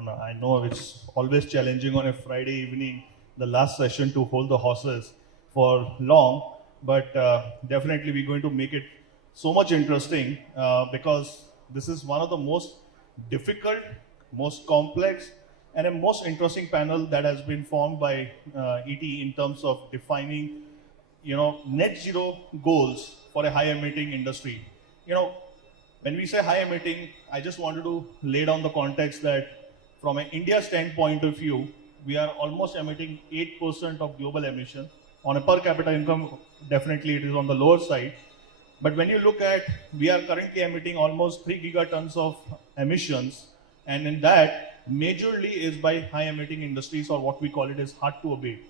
and I know it's always challenging on a Friday evening, the last session, to hold the horses for long, but definitely we're going to make it so much interesting because this is one of the most difficult, most complex, and a most interesting panel that has been formed by ET in terms of defining, net zero goals for a high emitting industry. When we say high emitting, I just wanted to lay down the context that from an India standpoint of view, we are almost emitting 8% of global emission. On a per capita income, definitely it is on the lower side. But when you look at, we are currently emitting almost 3 gigatons of emissions, and in that, majorly is by high emitting industries, or what we call it is hard to abate.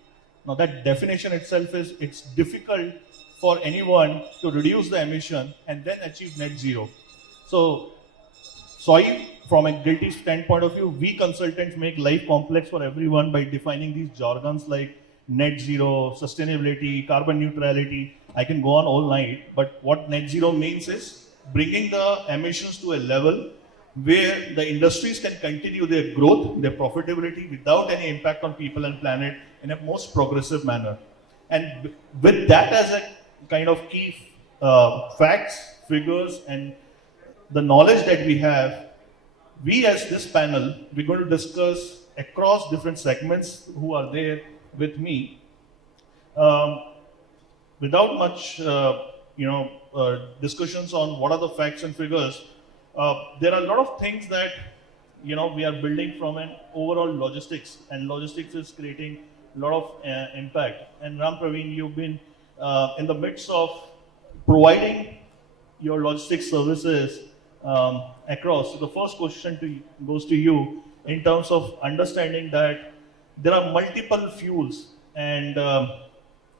Now that definition itself is, it's difficult for anyone to reduce the emission and then achieve net zero. So, sorry, from a guilty standpoint of view, we consultants make life complex for everyone by defining these jargons like net zero, sustainability, carbon neutrality. I can go on all night, but what net zero means is bringing the emissions to a level where the industries can continue their growth, their profitability without any impact on people and planet in a most progressive manner. And with that as a kind of key facts, figures, and the knowledge that we have, we as this panel, we're going to discuss across different segments who are there with me. Without much, discussions on what are the facts and figures, there are a lot of things that, we are building from an overall logistics, and logistics is creating a lot of impact. And Rampraveen, you've been in the midst of providing your logistics services across. So the first question goes to you in terms of understanding that there are multiple fuels, and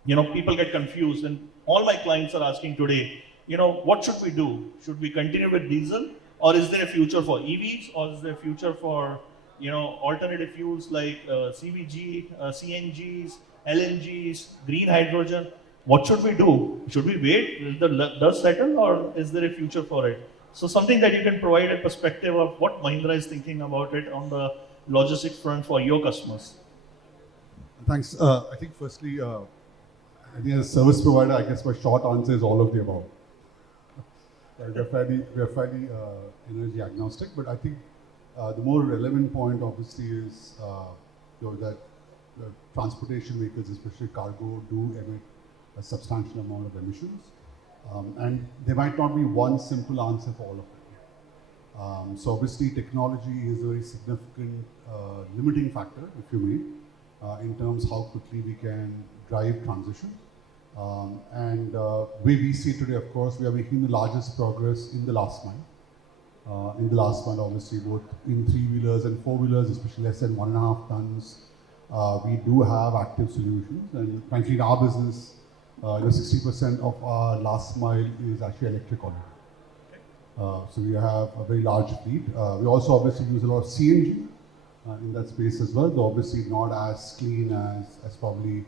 people get confused. And all my clients are asking today, what should we do? Should we continue with diesel, or is there a future for EVs, or is there a future for alternative fuels like CBG, CNGs, LNGs, green hydrogen? What should we do? Should we wait till the dust settle, or is there a future for it? So something that you can provide a perspective of what Mahindra is thinking about it on the logistics front for your customers. Thanks. I think firstly, I think as a service provider, I guess my short answer is all of the above. We are fairly energy agnostic, but I think the more relevant point obviously is that transportation vehicles, especially cargo, do emit a substantial amount of emissions. And there might not be one simple answer for all of them. So obviously technology is a very significant limiting factor, if you may, in terms how quickly we can drive transition. And way we see today, of course, we are making the largest progress in the last mile. In the last mile, obviously, both in 3-wheelers and 4-wheelers, especially less than 1.5 tons, we do have active solutions. And frankly, in our business, 60% of our last mile is actually electric already. So we have a very large fleet. We also obviously use a lot of CNG in that space as well, though obviously not as clean as probably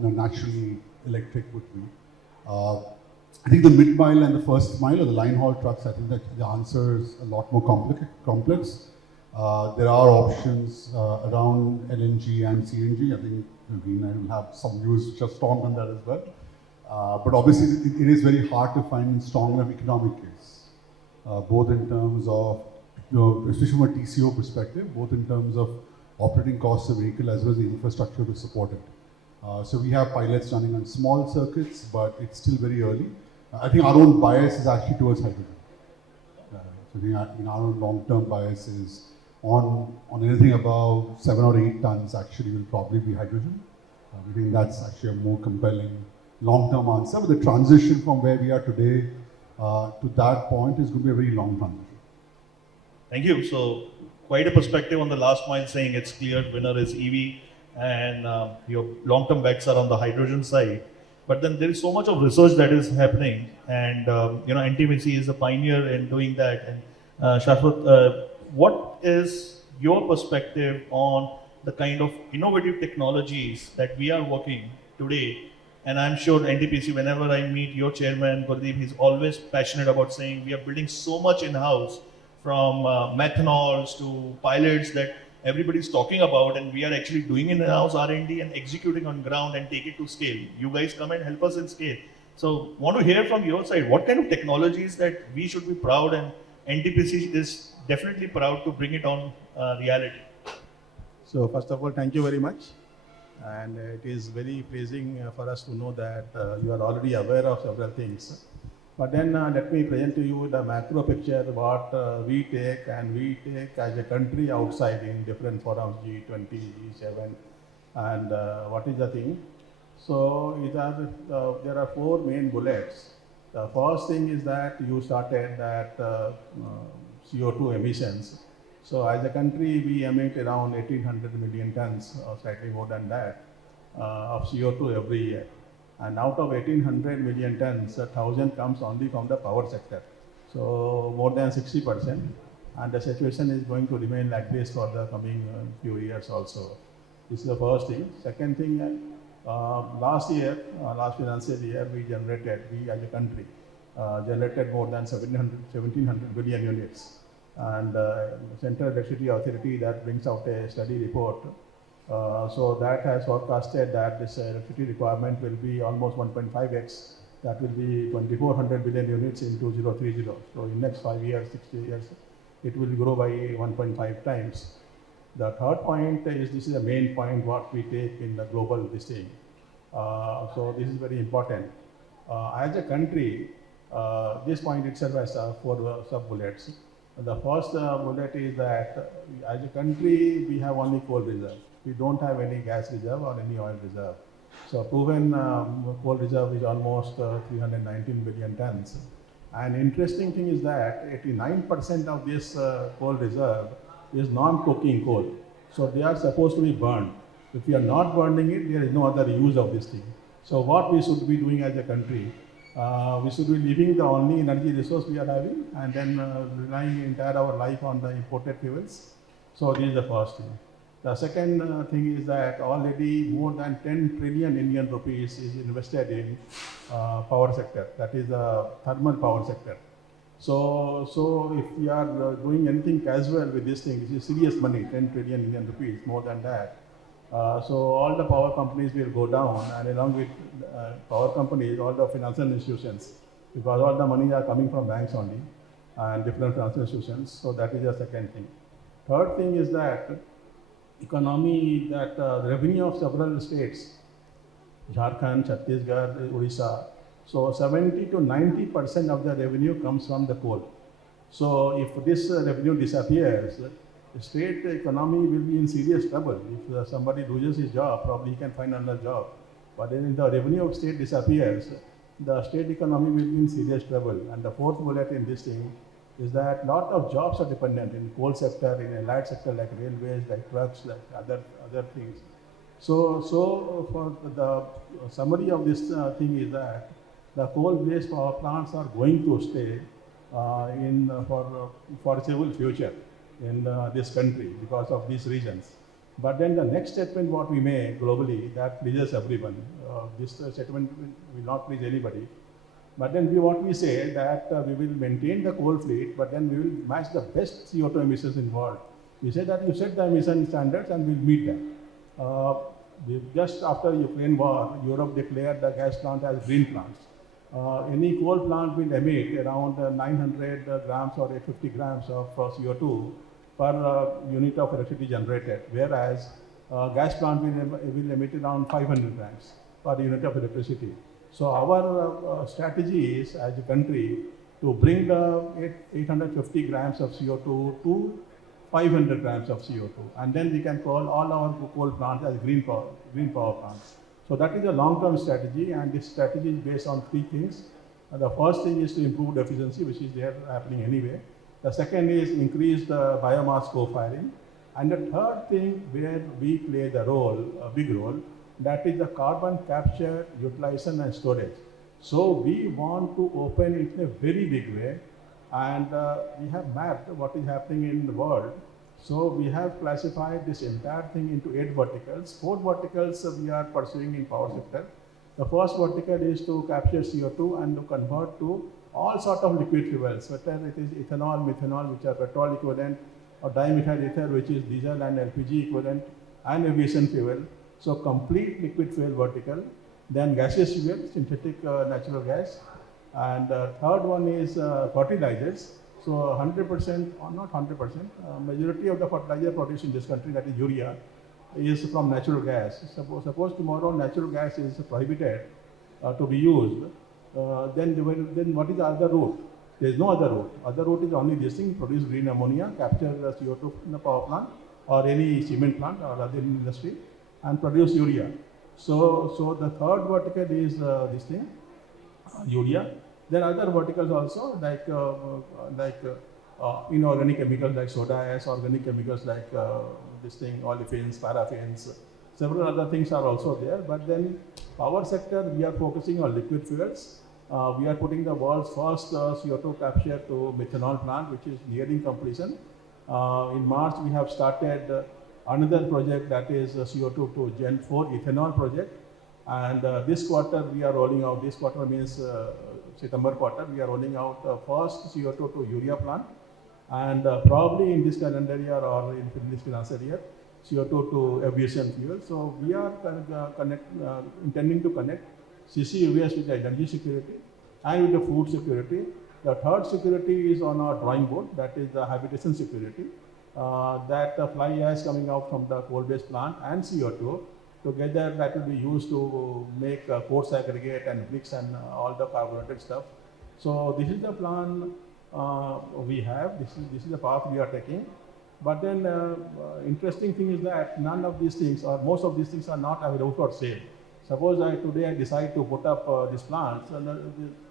naturally electric would be. I think the mid-mile and the first mile, or the line haul trucks, I think that the answer is a lot more complex. There are options around LNG and CNG. I think GreenLine will have some views which are strong on that as well. But obviously it is very hard to find a strong enough economic case, both in terms of, especially from a TCO perspective, both in terms of operating costs of vehicle as well as the infrastructure to support it. So we have pilots running on small circuits, but it's still very early. I think our own bias is actually towards hydrogen. So I think our own long-term bias is on anything above 7 or 8 tons actually will probably be hydrogen. We think that's actually a more compelling long-term answer. But the transition from where we are today to that point is going to be a very long transition. Thank you. So quite a perspective on the last mile, saying it's clear winner is EV, and your long-term bets are on the hydrogen side. But then there is so much of research that is happening, and NTPC is a pioneer in doing that. And Shaswat, what is your perspective on the kind of innovative technologies that we are working today? And I'm sure NTPC, whenever I meet your chairman, Gurdeep, he's always passionate about saying we are building so much in-house from methanols to pilots that everybody's talking about, and we are actually doing in-house R&D and executing on ground and take it to scale. You guys come and help us in scale. So want to hear from your side, what kind of technologies that we should be proud, and NTPC is definitely proud to bring it on reality. So first of all, thank you very much. And it is very pleasing for us to know that you are already aware of several things. But then let me present to you the macro picture, what we take as a country outside in different forums, G20, G7, and what is the thing. So there are four main bullets. The first thing is that you started that CO2 emissions. So as a country, we emit around 1,800 million tons, or slightly more than that, of CO2 every year. And out of 1,800 million tons, 1,000 comes only from the power sector. So more than 60%. And the situation is going to remain like this for the coming few years also. This is the first thing. Second thing, last financial year, we as a country, generated more than 1,700 billion units. And Central Electricity Authority that brings out a study report. So that has forecasted that this electricity requirement will be almost 1.5x. That will be 2,400 billion units in 2030. So in next 5 years, 60 years, it will grow by 1.5 times. The third point is, this is the main point what we take in the global listing. So this is very important. As a country, this point itself has 4 sub-bullets. The first bullet is that as a country, we have only coal reserve. We don't have any gas reserve or any oil reserve. So proven coal reserve is almost 319 billion tons. And interesting thing is that 89% of this coal reserve is non-coking coal. So they are supposed to be burned. If we are not burning it, there is no other use of this thing. So what we should be doing as a country, we should be leaving the only energy resource we are having, and then relying entire our life on the imported fuels. So this is the first thing. The second thing is that already more than 10 trillion Indian rupees is invested in power sector, that is the thermal power sector. So if we are doing anything casual with this thing, this is serious money, 10 trillion Indian rupees, more than that. So all the power companies will go down, and along with power companies, all the financial institutions, because all the money are coming from banks only and different financial institutions. So that is the second thing. Third thing is that economy, that the revenue of several states, Jharkhand, Chhattisgarh, Odisha, so 70 to 90% of the revenue comes from the coal. So if this revenue disappears, the state economy will be in serious trouble. If somebody loses his job, probably he can find another job. But then if the revenue of state disappears, the state economy will be in serious trouble. And the fourth bullet in this thing is that a lot of jobs are dependent in coal sector, in allied sector like railways, like trucks, like other things. So for the summary of this thing is that the coal-based power plants are going to stay for foreseeable future in this country because of these reasons. But then the next statement what we make globally, that pleases everyone. This statement will not please anybody. But then what we say that we will maintain the coal fleet, but then we will match the best CO2 emissions in the world. We say that you set the emission standards and we'll meet them. Just after Ukraine war, Europe declared the gas plant as green plants. Any coal plant will emit around 900 grams or 850 grams of CO2 per unit of electricity generated, whereas gas plant will emit around 500 grams per unit of electricity. So our strategy is, as a country, to bring the 850 grams of CO2 to 500 grams of CO2, and then we can call all our coal plants as green power plants. So that is a long-term strategy, and this strategy is based on 3 things. The first thing is to improve the efficiency, which is there happening anyway. The second is increase the biomass co-firing. And the third thing where we play the role, a big role, that is the carbon capture, utilization and storage. So we want to open it in a very big way, and we have mapped what is happening in the world. So we have classified this entire thing into 8 verticals. 4 verticals we are pursuing in power sector, The first vertical is to capture CO2 and to convert to all sort of liquid fuels, whether it is ethanol, methanol, which are petrol equivalent, or dimethyl ether, which is diesel and LPG equivalent, and aviation fuel. So complete liquid fuel vertical. Then gaseous fuel, synthetic natural gas. And third one is fertilizers. So 100%, or not 100%, majority of the fertilizer produced in this country, that is urea, is from natural gas. Suppose tomorrow natural gas is prohibited to be used, then what is the other route? There is no other route. Other route is only this thing: produce green ammonia, capture the CO2 in the power plant or any cement plant or other industry, and produce urea. So the third vertical is this thing, urea. There are other verticals also, like inorganic chemicals like soda ash, organic chemicals like this thing, olefins, paraffins. Several other things are also there. But then power sector, we are focusing on liquid fuels. We are putting the world's first CO2 capture to methanol plant, which is nearing completion. In March, we have started another project, that is CO2 to Gen 4 ethanol project. And this quarter we are rolling out, this quarter means September quarter, we are rolling out the first CO2 to urea plant. And probably in this calendar year or in this financial year, CO2 to aviation fuel. So we are intending to connect CCUS with the energy security and with the food security. The third security is on our drawing board, that is the habitation security. That fly ash coming out from the coal-based plant and CO2 together, that will be used to make coarse aggregate and bricks and all the carbonated stuff. So this is the plan we have. This is the path we are taking. But then interesting thing is that none of these things, or most of these things, are not available for sale. Suppose today I decide to put up this plant, so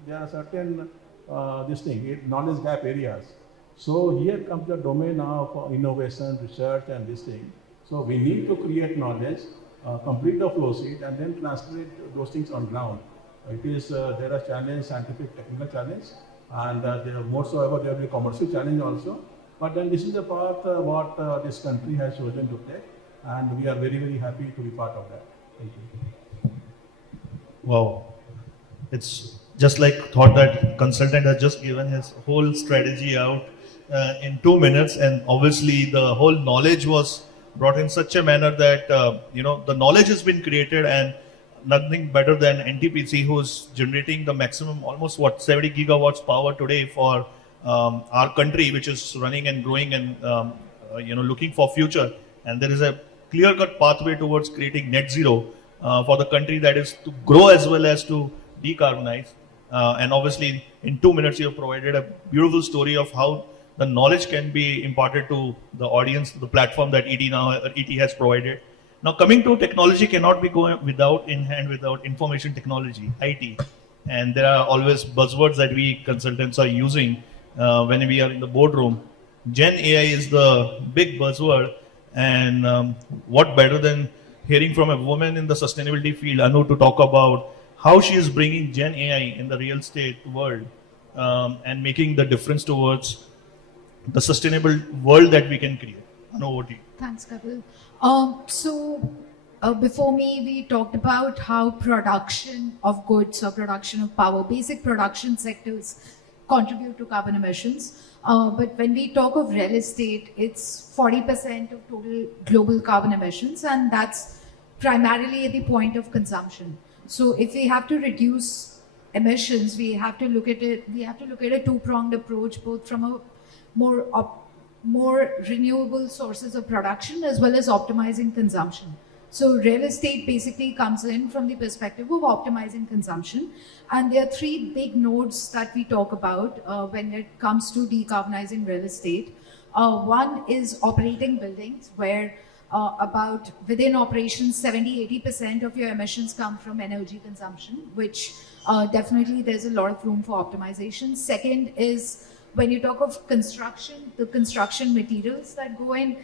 there are certain knowledge gap areas. So here comes the domain of innovation, research, and this thing. So we need to create knowledge, complete the flow sheet, and then translate those things on ground. It is there are challenge, scientific, technical challenge, and there moreover there will be commercial challenge also. But then this is the path what this country has chosen to take, and we are very, very happy to be part of that. Thank you. Wow, it's just like thought that consultant has just given his whole strategy out in 2 minutes, and obviously the whole knowledge was brought in such a manner that the knowledge has been created, and nothing better than NTPC, who's generating the maximum, almost 70 gigawatts power today for our country, which is running and growing and looking for future. And there is a clear-cut pathway towards creating net zero for the country, that is to grow as well as to decarbonize. And obviously, in 2 minutes, you have provided a beautiful story of how the knowledge can be imparted to the audience, the platform that ET has provided. Now, coming to technology cannot be going without information technology, IT. And there are always buzzwords that we consultants are using when we are in the boardroom. Gen AI is the big buzzword, and what better than hearing from a woman in the sustainability field, Annu, to talk about how she is bringing Gen AI in the real estate world and making the difference towards the sustainable world that we can create. Annu, over to you. Thanks, Kapil. Before me, we talked about how production of goods or production of power, basic production sectors, contribute to carbon emissions. But when we talk of real estate, it's 40% of total global carbon emissions, and that's primarily at the point of consumption. So if we have to reduce emissions, we have to look at it. We have to look at a two-pronged approach, both from a more renewable sources of production as well as optimizing consumption. So real estate basically comes in from the perspective of optimizing consumption. And there are three big nodes that we talk about when it comes to decarbonizing real estate. One is operating buildings, where about within operations, 70-80% of your emissions come from energy consumption, which definitely there's a lot of room for optimization. Second is when you talk of construction, the construction materials that go in,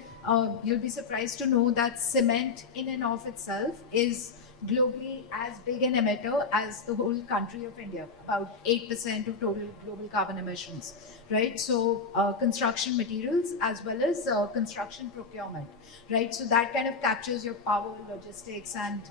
you'll be surprised to know that cement in and of itself is globally as big an emitter as the whole country of India, about 8% of total global carbon emissions, right? So construction materials as well as construction procurement, right? So that kind of captures your power, logistics, and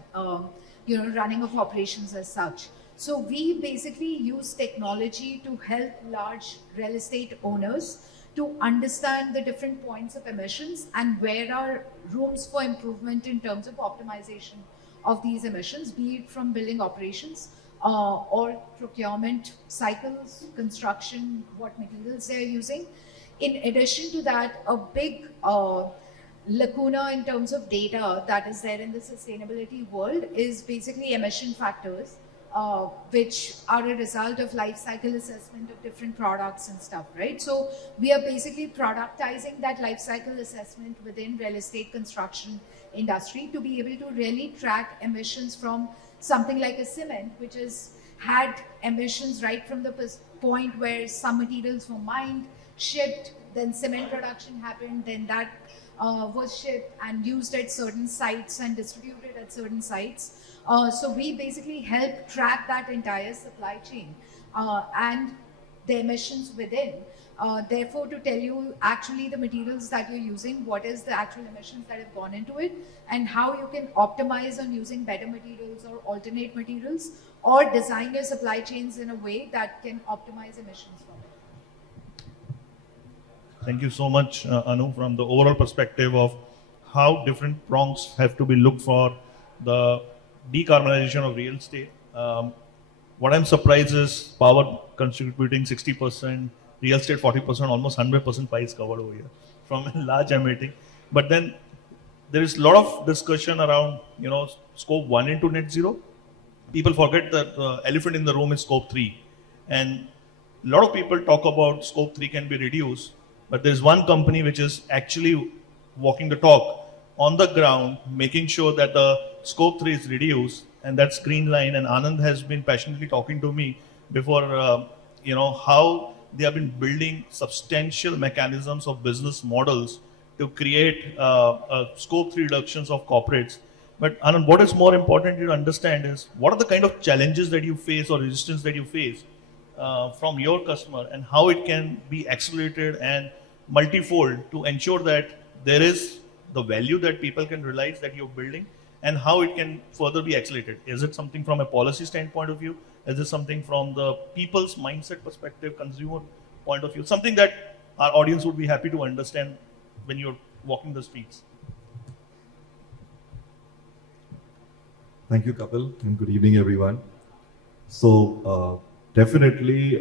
running of operations as such. So we basically use technology to help large real estate owners to understand the different points of emissions and where are rooms for improvement in terms of optimization of these emissions, be it from building operations or procurement cycles, construction, what materials they're using. In addition to that, a big lacuna in terms of data that is there in the sustainability world is basically emission factors, which are a result of life cycle assessment of different products and stuff, right? So we are basically productizing that life cycle assessment within real estate construction industry to be able to really track emissions from something like a cement, which has had emissions right from the point where some materials were mined, shipped, then cement production happened, then that was shipped and used at certain sites and distributed at certain sites. So we basically help track that entire supply chain and the emissions within. Therefore, to tell you actually the materials that you're using, what is the actual emissions that have gone into it, and how you can optimize on using better materials or alternate materials, or design your supply chains in a way that can optimize emissions from it. Thank you so much, Annu, from the overall perspective of how different prongs have to be looked for the decarbonization of real estate. What I'm surprised is power contributing 60%, real estate 40%, almost 100% pie is covered over here from a large emitting. But then there is a lot of discussion around, scope 1 into net zero. People forget that the elephant in the room is scope 3. And a lot of people talk about scope 3 can be reduced, but there's one company which is actually walking the talk on the ground, making sure that the scope 3 is reduced, and that's GreenLine. And Anand has been passionately talking to me before, how they have been building substantial mechanisms of business models to create scope 3 reductions of corporates. But Anand, what is more important to understand is what are the kind of challenges that you face or resistance that you face from your customer, and how it can be accelerated and multifold to ensure that there is the value that people can realize that you're building, and how it can further be accelerated. Is it something from a policy standpoint of view? Is it something from the people's mindset perspective, consumer point of view? Something that our audience would be happy to understand when you're walking the streets. Thank you, Kapil, and good evening, everyone. So, definitely,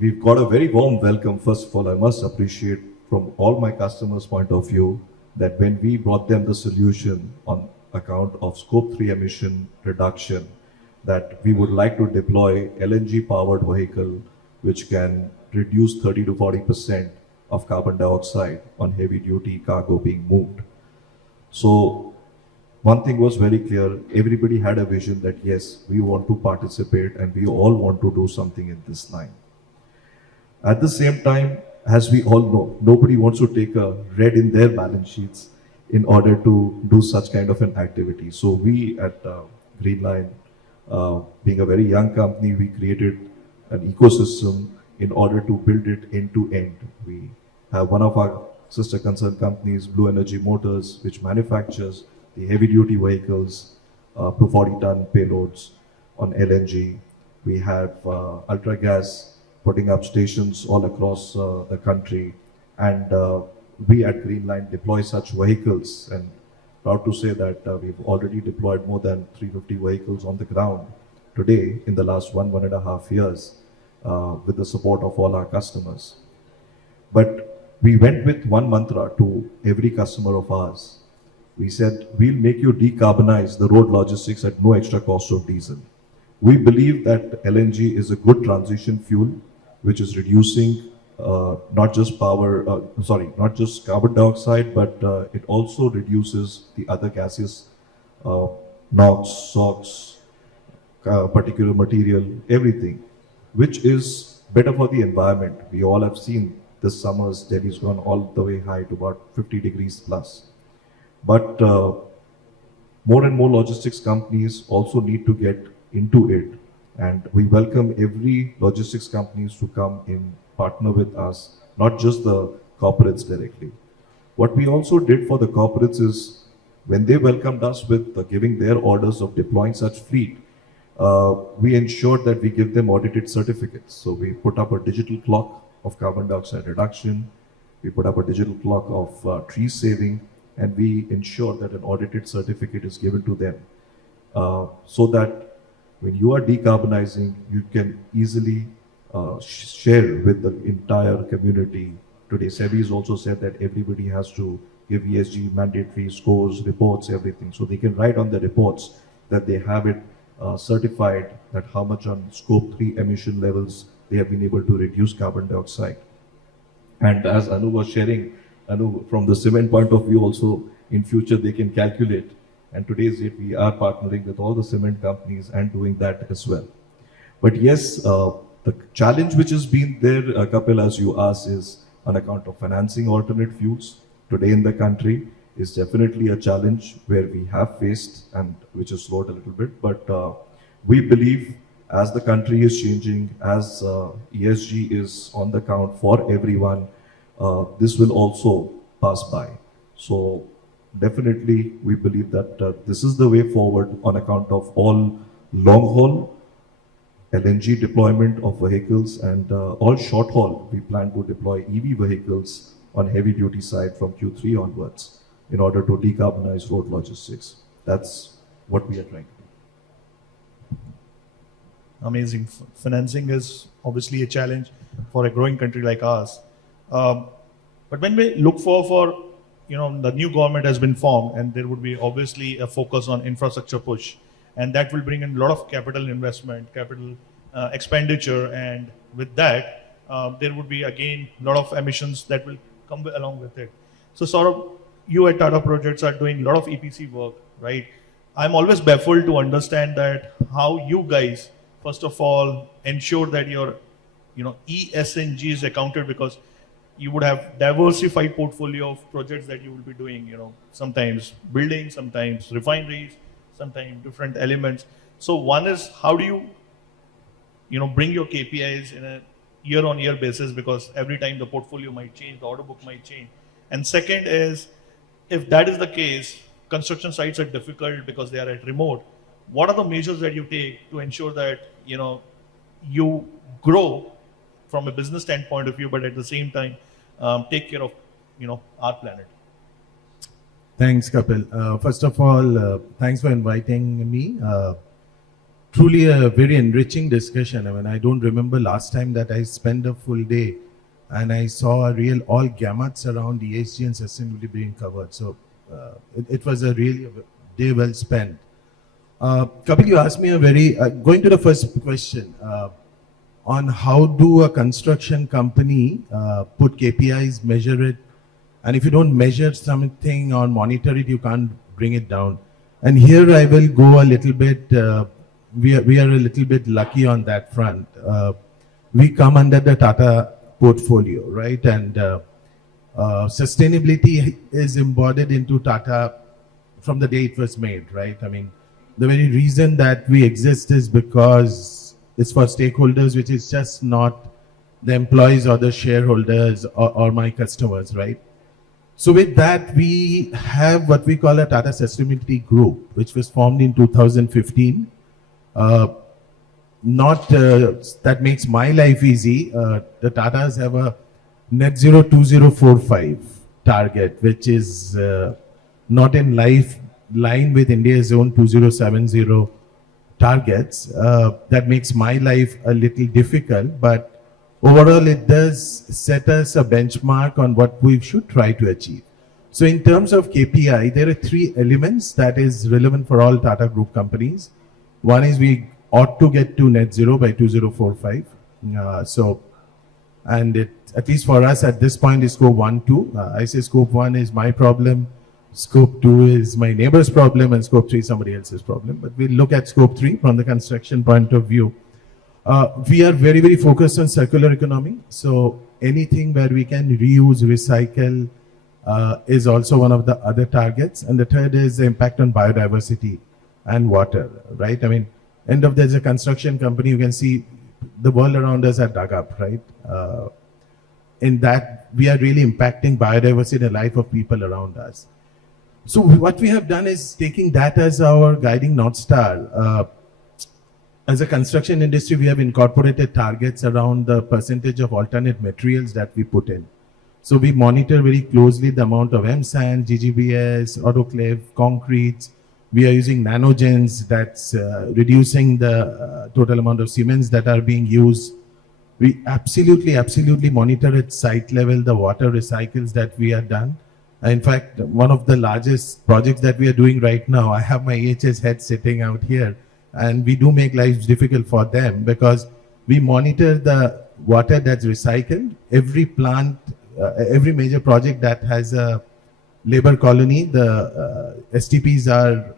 we've got a very warm welcome. First of all, I must appreciate from all my customers' point of view that when we brought them the solution on account of scope 3 emission reduction, that we would like to deploy LNG powered vehicle which can reduce 30 to 40% of carbon dioxide on heavy duty cargo being moved. So one thing was very clear, everybody had a vision that yes, we want to participate and we all want to do something in this line. At the same time, as we all know, nobody wants to take a red in their balance sheets in order to do such kind of an activity. So we at GreenLine, being a very young company, we created an ecosystem in order to build it end to end. We have one of our sister concern companies, Blue Energy Motors, which manufactures the heavy duty vehicles, 240-ton payloads on LNG. We have Ultra Gas putting up stations all across the country, and we at GreenLine deploy such vehicles, and proud to say that we've already deployed more than 350 vehicles on the ground today in the last 1.5 years with the support of all our customers. But we went with one mantra to every customer of ours. We said, we'll make you decarbonize the road logistics at no extra cost of diesel. We believe that LNG is a good transition fuel, which is reducing not just carbon dioxide, but it also reduces the other gases, NOx, SOx, particular material, everything, which is better for the environment. We all have seen this summer's Delhi's gone all the way high to about 50 degrees plus. But more and more logistics companies also need to get into it. And we welcome every logistics companies to come in, partner with us, not just the corporates directly. What we also did for the corporates is when they welcomed us with giving their orders of deploying such fleet, we ensured that we give them audited certificates. So we put up a digital clock of carbon dioxide reduction, we put up a digital clock of tree saving, and we ensure that an audited certificate is given to them, so that when you are decarbonizing, you can easily share with the entire community. Today, SEBI has also said that everybody has to give ESG mandatory scores, reports, everything. So they can write on the reports that they have it certified that how much on scope 3 emission levels they have been able to reduce carbon dioxide. And as Annu was sharing, Annu, from the cement point of view also, in future they can calculate. And today's date, we are partnering with all the cement companies and doing that as well. But yes, the challenge which has been there, Kapil, as you asked, is on account of financing alternate fuels today in the country is definitely a challenge where we have faced and which has slowed a little bit. But we believe as the country is changing, as ESG is on the count for everyone, this will also pass by. So definitely we believe that this is the way forward on account of all long-haul LNG deployment of vehicles and all short-haul. We plan to deploy EV vehicles on heavy-duty side from Q3 onwards in order to decarbonize road logistics. That's what we are trying to do. Amazing. Financing is obviously a challenge for a growing country like ours. But when we look for the new government has been formed, and there would be obviously a focus on infrastructure push, and that will bring in a lot of capital investment, capital expenditure, and with that, there would be again a lot of emissions that will come along with it. So Sourabh, you at Tata Projects are doing a lot of EPC work, right? I'm always baffled to understand that how you guys, first of all, ensure that your ESG is accounted, because you would have diversified portfolio of projects that you will be doing, sometimes buildings, sometimes refineries, sometimes different elements. So one is, how do you bring your KPIs in a year-on-year basis, because every time the portfolio might change, the order book might change. And second is, if that is the case, construction sites are difficult because they are at remote. What are the measures that you take to ensure that you grow from a business standpoint of view, but at the same time take care of our planet? Thanks, Kapil. First of all, thanks for inviting me. Truly a very enriching discussion. I mean, I don't remember last time that I spent a full day and I saw all gamuts around ESG and sustainability being covered. So it was a really day well spent. Kapil, you asked me going to the first question, on how do a construction company put KPIs, measure it, and if you don't measure something or monitor it, you can't bring it down. And here I will go a little bit, we are a little bit lucky on that front. We come under the Tata portfolio, right? And sustainability is embodied into Tata from the day it was made, right? I mean, the very reason that we exist is because it's for stakeholders, which is just not the employees or the shareholders or my customers, right? So with that, we have what we call a Tata Sustainability Group, which was formed in 2015. That makes my life easy. The Tatas have a net zero 2045 target, which is not in line with India's own 2070 targets. That makes my life a little difficult, but overall it does set us a benchmark on what we should try to achieve. So in terms of KPI, there are 3 elements that is relevant for all Tata Group companies. One is we ought to get to net zero by 2045. And at least for us at this point is scope 1, 2. I say scope 1 is my problem, scope 2 is my neighbor's problem, and scope 3 is somebody else's problem. But we'll look at scope 3 from the construction point of view. We are very, very focused on circular economy. So anything where we can reuse, recycle is also one of the other targets. And the third is the impact on biodiversity and water, right? I mean, end of there's a construction company, you can see the world around us are dug up, right? In that, we are really impacting biodiversity and the life of people around us. So what we have done is taking that as our guiding North Star. As a construction industry, we have incorporated targets around the percentage of alternate materials that we put in. So we monitor very closely the amount of M-sand, GGBS, autoclave, concretes. We are using nanogens, that's reducing the total amount of cements that are being used. We absolutely monitor at site level the water recycles that we have done. In fact, one of the largest projects that we are doing right now, I have my EHS head sitting out here, and we do make lives difficult for them because we monitor the water that's recycled. Every plant, every major project that has a labor colony, the STPs are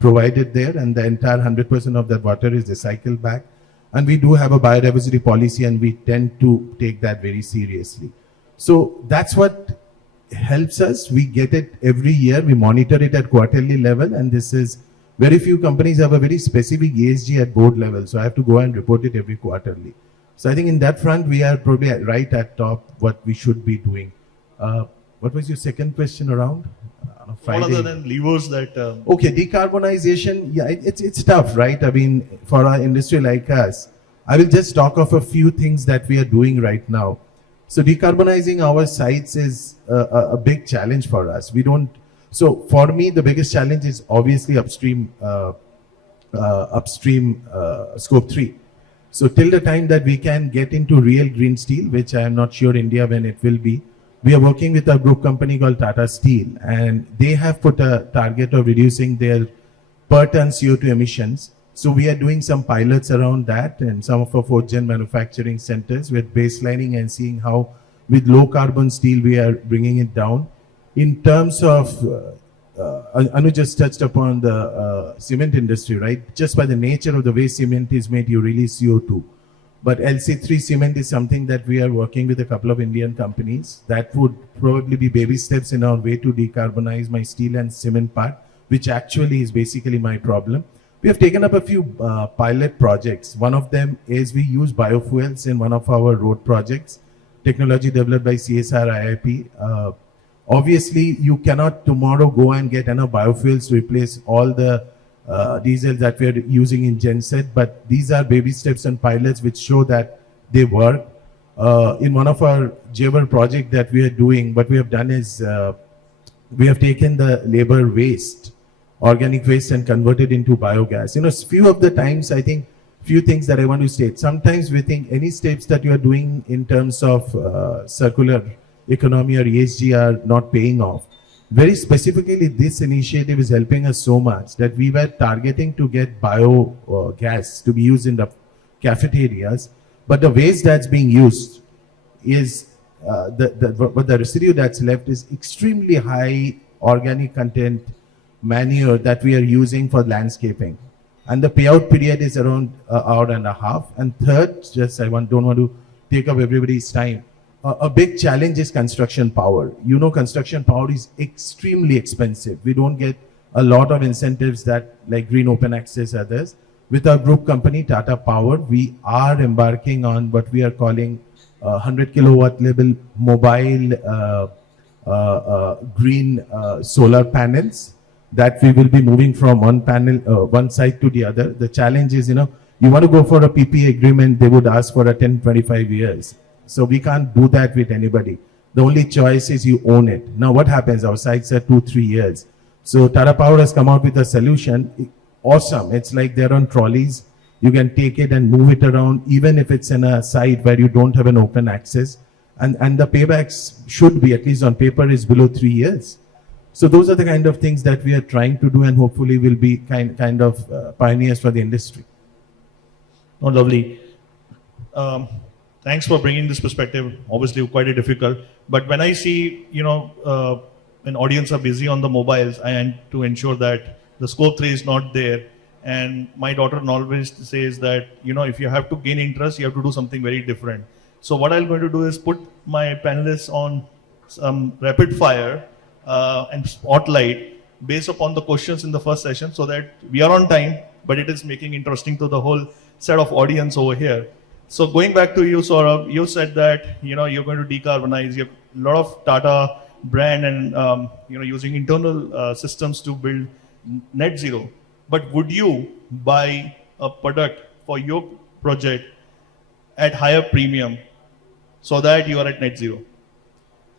provided there, and the entire 100% of that water is recycled back. And we do have a biodiversity policy, and we tend to take that very seriously. So that's what helps us. We get it every year. We monitor it at quarterly level, and this is very few companies have a very specific ESG at board level. So I have to go and report it every quarterly. So I think in that front, we are probably right at top what we should be doing. What was your second question around? All other than levers that... Okay, decarbonization, yeah, it's tough, right? I mean, for our industry like us, I will just talk of a few things that we are doing right now. So decarbonizing our sites is a big challenge for us. So for me, the biggest challenge is obviously upstream scope 3. So till the time that we can get into real green steel, which I am not sure India when it will be, we are working with a group company called Tata Steel, and they have put a target of reducing their per ton CO2 emissions. So we are doing some pilots around that and some of our fourth-gen manufacturing centers with baselining and seeing how with low carbon steel we are bringing it down. In terms of, Annu just touched upon the cement industry, right? Just by the nature of the way cement is made, you release CO2. But LC3 cement is something that we are working with a couple of Indian companies. That would probably be baby steps in our way to decarbonize my steel and cement part, which actually is basically my problem. We have taken up a few pilot projects. One of them is we use biofuels in one of our road projects, technology developed by CSR IIP. Obviously, you cannot tomorrow go and get enough biofuels to replace all the diesel that we are using in genset, but these are baby steps and pilots which show that they work. In one of our Jaber project that we are doing, what we have done is we have taken the labor waste, organic waste, and converted into biogas. You know, few of the times, I think, few things that I want to state. Sometimes we think any steps that you are doing in terms of circular economy or ESG are not paying off. Very specifically, this initiative is helping us so much that we were targeting to get biogas to be used in the cafeterias, but the waste that's being used is the residue that's left is extremely high organic content manure that we are using for landscaping, and the payout period is around an hour and a half. And third, just don't want to take up everybody's time. A big challenge is construction power. You know, construction power is extremely expensive. We don't get a lot of incentives that like green open access others. With our group company, Tata Power, we are embarking on what we are calling 100 kilowatt level mobile green solar panels that we will be moving from one side to the other. The challenge is, you know, you want to go for a PPA agreement, they would ask for a 10, 25 years. So we can't do that with anybody. The only choice is you own it. Now what happens? Our sites are 2-3 years. So Tata Power has come out with a solution. Awesome. It's like they're on trolleys. You can take it and move it around, even if it's in a site where you don't have an open access. And the paybacks should be, at least on paper, is below 3 years. So those are the kind of things that we are trying to do, and hopefully will be kind of pioneers for the industry. Oh, lovely. Thanks for bringing this perspective. Obviously, quite difficult. But when I see, you know, when audience are busy on the mobiles, I am to ensure that the scope 3 is not there. And my daughter always says that, you know, if you have to gain interest, you have to do something very different. So what I'm going to do is put my panelists on some rapid fire and spotlight based upon the questions in the first session, so that we are on time, but it is making interesting to the whole set of audience over here. So going back to you, Sourabh, you said that, you know, you're going to decarbonize. You have a lot of Tata brand and using internal systems to build net zero. But would you buy a product for your project at higher premium so that you are at net zero?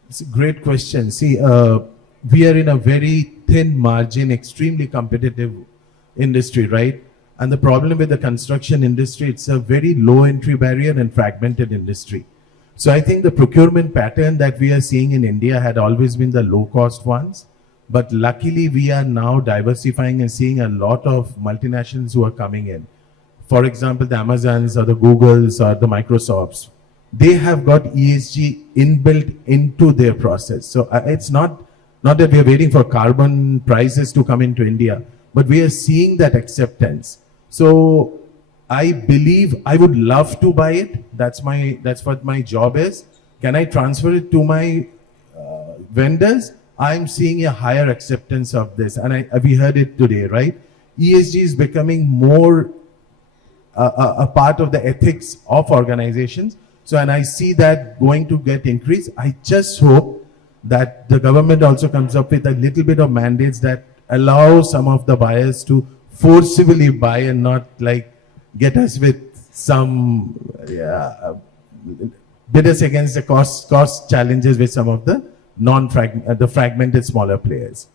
It's a great question. See, we are in a very thin margin, extremely competitive industry, right? And the problem with the construction industry, it's a very low entry barrier and fragmented industry. So I think the procurement pattern that we are seeing in India had always been the low cost ones. But luckily, we are now diversifying and seeing a lot of multinationals who are coming in. For example, the Amazons or the Googles or the Microsofts, they have got ESG inbuilt into their process. So it's not that we are waiting for carbon prices to come into India, but we are seeing that acceptance. So I believe I would love to buy it. That's what my job is. Can I transfer it to my vendors? I'm seeing a higher acceptance of this, and we heard it today, right? ESG is becoming more a part of the ethics of organizations. So, and I see that going to get increased. I just hope that the government also comes up with a little bit of mandates that allow some of the buyers to forcibly buy and not like get us with some bid us against the cost challenges with some of the fragmented smaller players.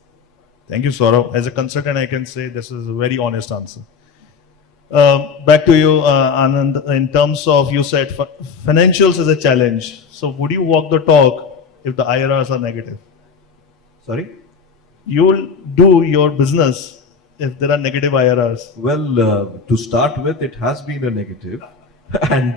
Thank you, Sourabh. As a consultant, I can say this is a very honest answer. Back to you, Anand. In terms of, you said financials is a challenge. So would you walk the talk if the IRRs are negative? Sorry? You'll do your business if there are negative IRRs. Well, to start with, it has been a negative. And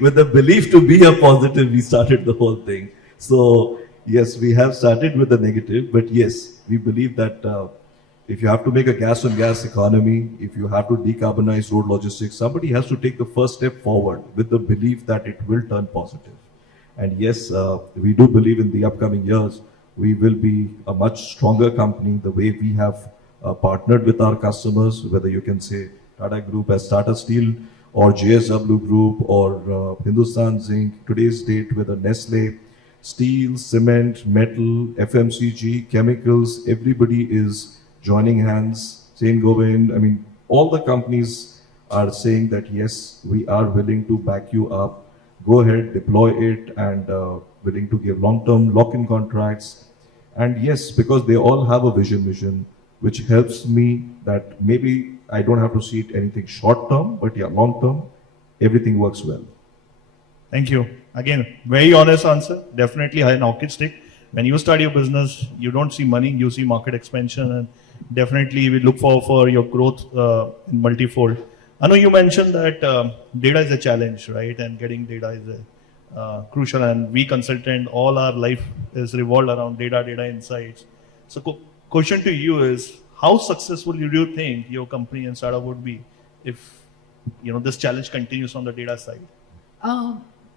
with the belief to be a positive, we started the whole thing. So, yes, we have started with the negative. But yes, we believe that if you have to make a gas-on-gas economy, if you have to decarbonize road logistics, somebody has to take the first step forward with the belief that it will turn positive. And yes, we do believe in the upcoming years, we will be a much stronger company the way we have partnered with our customers, whether you can say Tata Group as Tata Steel or JSW Group or Hindustan Zinc, today's date with a Nestle, steel, cement, metal, FMCG, chemicals, everybody is joining hands, Saint Govind. I mean, all the companies are saying that yes, we are willing to back you up. Go ahead, deploy it, and willing to give long-term lock-in contracts. And yes, because they all have a vision, which helps me that maybe I don't have to see it anything short-term, but yeah, long-term, everything works well. Thank you. Again, very honest answer. Definitely an hockey stick. When you start your business, you don't see money, you see market expansion, and definitely we look forward for your growth in multifold. Annu, you mentioned that data is a challenge, right? And getting data is crucial. And we consultant, all our life is revolved around data insights. So question to you is, how successful do you think your company and startup would be if this challenge continues on the data side?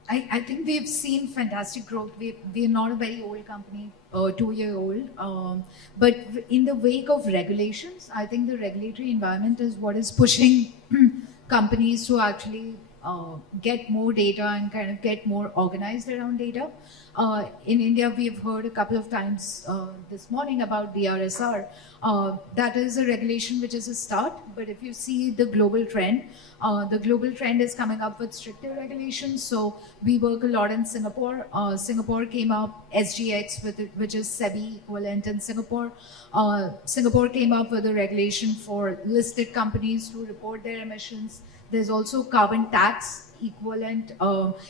I think we've seen fantastic growth. We're not a very old company, 2-year-old. But in the wake of regulations, I think the regulatory environment is what is pushing companies to actually get more data and kind of get more organized around data. In India, we've heard a couple of times this morning about DRSR. That is a regulation which is a start, but if you see the global trend is coming up with stricter regulations. So we work a lot in Singapore. Singapore came up, SGX, which is SEBI equivalent in Singapore. Singapore came up with a regulation for listed companies to report their emissions. There's also carbon tax equivalent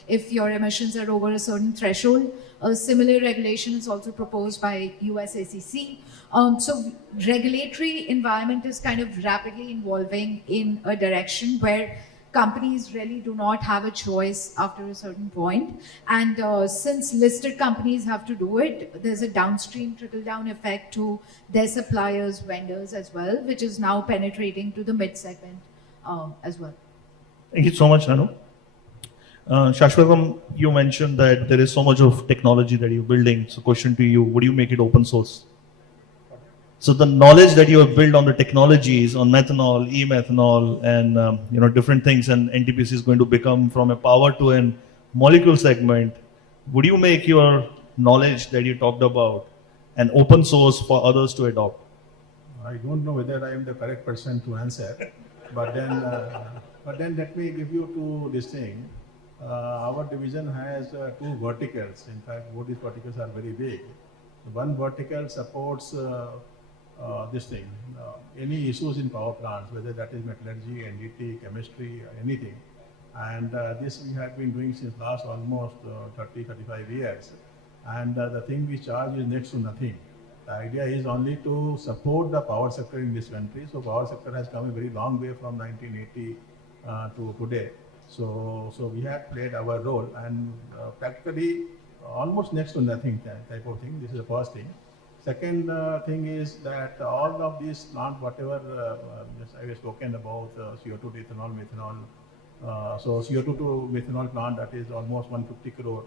if your emissions are over a certain threshold. A similar regulation is also proposed by US SEC. So regulatory environment is kind of rapidly evolving in a direction where companies really do not have a choice after a certain point. And since listed companies have to do it, there's a downstream trickle-down effect to their suppliers, vendors as well, which is now penetrating to the mid-segment as well. Thank you so much, Annu. Shaswattam, you mentioned that there is so much of technology that you're building. So question to you, would you make it open source? So the knowledge that you have built on the technologies, on methanol, e-methanol, and different things, and NTPC is going to become from a power to a molecule segment. Would you make your knowledge that you talked about and open source for others to adopt? I don't know whether I am the correct person to answer, but then let me give you this thing. Our division has two verticals. In fact, both these verticals are very big. One vertical supports this thing, any issues in power plants, whether that is metallurgy, NDT, chemistry, anything. And this we have been doing since last almost 30-35 years. And the thing we charge is next to nothing. The idea is only to support the power sector in this country. So power sector has come a very long way from 1980 to today. So we have played our role, and practically almost next to nothing type of thing. This is the first thing. Second thing is that all of these plants, whatever I have spoken about, CO2 to ethanol, methanol. So CO2 to methanol plant, that is almost 150 crore.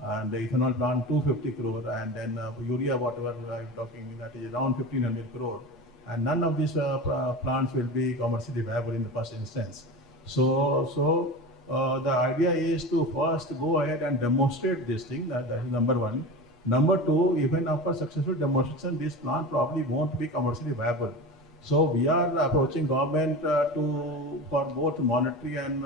And the ethanol plant 250 crore, and then urea, whatever I'm talking, that is around 1500 crore. And none of these plants will be commercially viable in the first instance. So the idea is to first go ahead and demonstrate this thing. That is number one. Number two, even after successful demonstration, this plant probably won't be commercially viable. So we are approaching government for both monetary and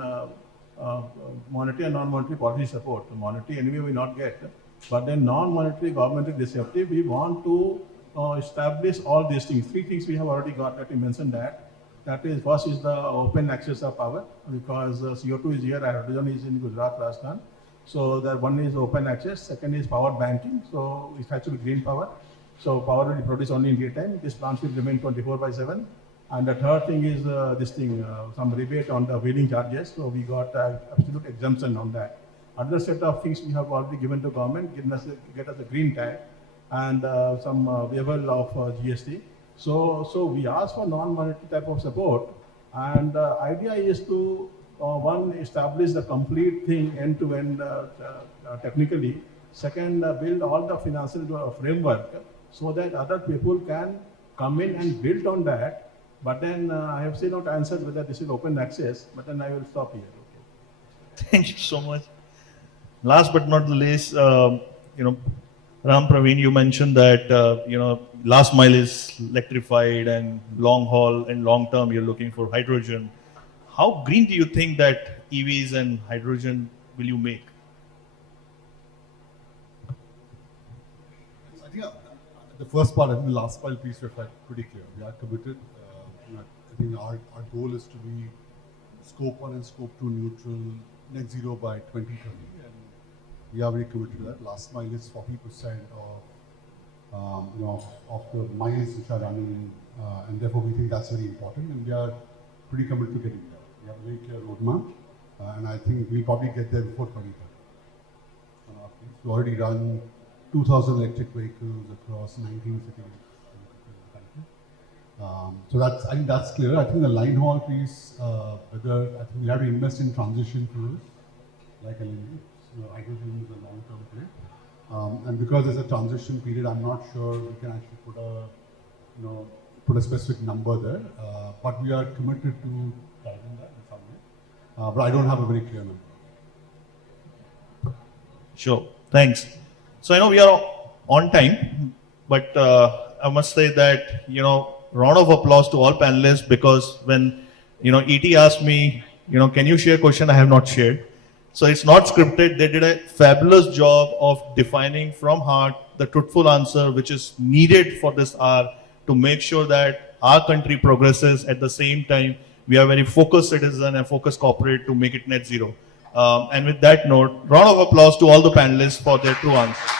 non-monetary policy support. Monetary anyway we not get, but then non-monetary government receptive. We want to establish all these things. Three things we have already got. Let me mention that. That is, first is the open access of power, because CO2 is here, hydrogen is in Gujarat, Rajasthan. So that one is open access. Second is power banking. So it has to be green power. So power will be produced only in daytime. This plant will remain 24/7. And the third thing is this thing, some rebate on the wheeling charges. So we got absolute exemption on that. Other set of things we have already given to government, get us a green tag and some waiver of GST. So we ask for non-monetary type of support, and the idea is to one, establish the complete thing end-to-end technically. Second, build all the financial framework so that other people can come in and build on that. But then I have still not answered whether this is open access, but then I will stop here. Okay. Thank you so much. Last but not the least, Rampraveen, you mentioned that, last mile is electrified and long haul and long term you're looking for hydrogen. How green do you think that EVs and hydrogen will you make? I think the first part, I think the last mile piece we're pretty clear. We are committed. I think our goal is to be scope 1 and scope 2 neutral, net zero by 2030. And we are very committed to that. Last mile is 40% of the miles which are running, and therefore we think that's very important. And we are pretty committed to getting there. We have a very clear roadmap, and I think we'll probably get there before 2030. We already run 2,000 electric vehicles across 19 cities. So I think that's clear. I think the line haul piece, I think we have to invest in transition fuels like LNG. Hydrogen is a long-term play, and because there's a transition period, I'm not sure we can actually put a specific number there. But we are committed to driving that in some way. But I don't have a very clear number. Sure. Thanks. So I know we are on time, but I must say that round of applause to all panelists, because when ET asked me, can you share a question I have not shared? So it's not scripted. They did a fabulous job of defining from heart the truthful answer which is needed for this hour to make sure that our country progresses. At the same time, we are very focused citizen and focused corporate to make it net zero. And with that note, round of applause to all the panelists for their true answers.